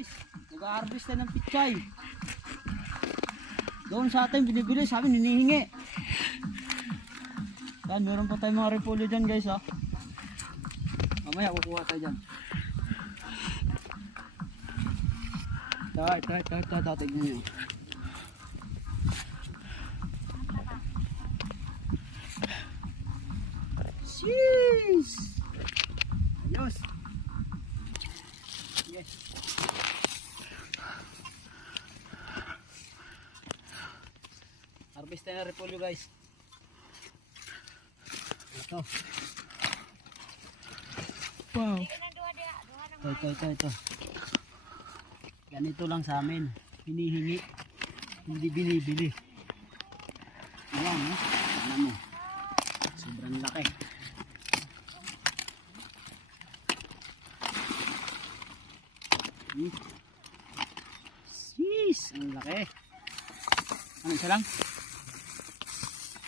guys, nag-harvest na ng pichay. Doon sa atin binibili, sa amin hinihingi. Yan, meron pa tayong mga repolyo dyan guys ha. Mamaya kukuha tayo dyan. Ito, tignan nyo. Sheesh! Ayos! Yes. Harvest tayo na repolyo guys. Ito. Wow. Ito. Ganito lang sa amin. Hinihingi. Hindi binibili. Ayan, no? Alam mo. Sobrang laki. Sis, ang laki. Ano, isa lang?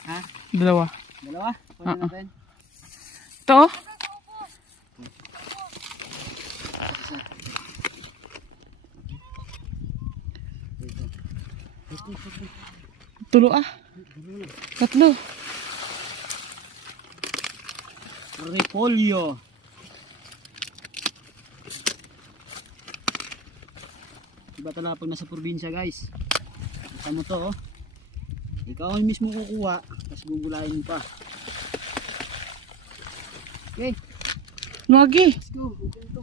Ha? Dalawa. Dalawa? Pwede natin? Ito? Tulo ah. Tatlo. Repolyo. Iba talaga pag nasa probinsya guys. Kita mo to oh. Ikaw ang mismo kukuha, tapos gugulayin mo pa. Okay. Lagi. Let's go. Okay to.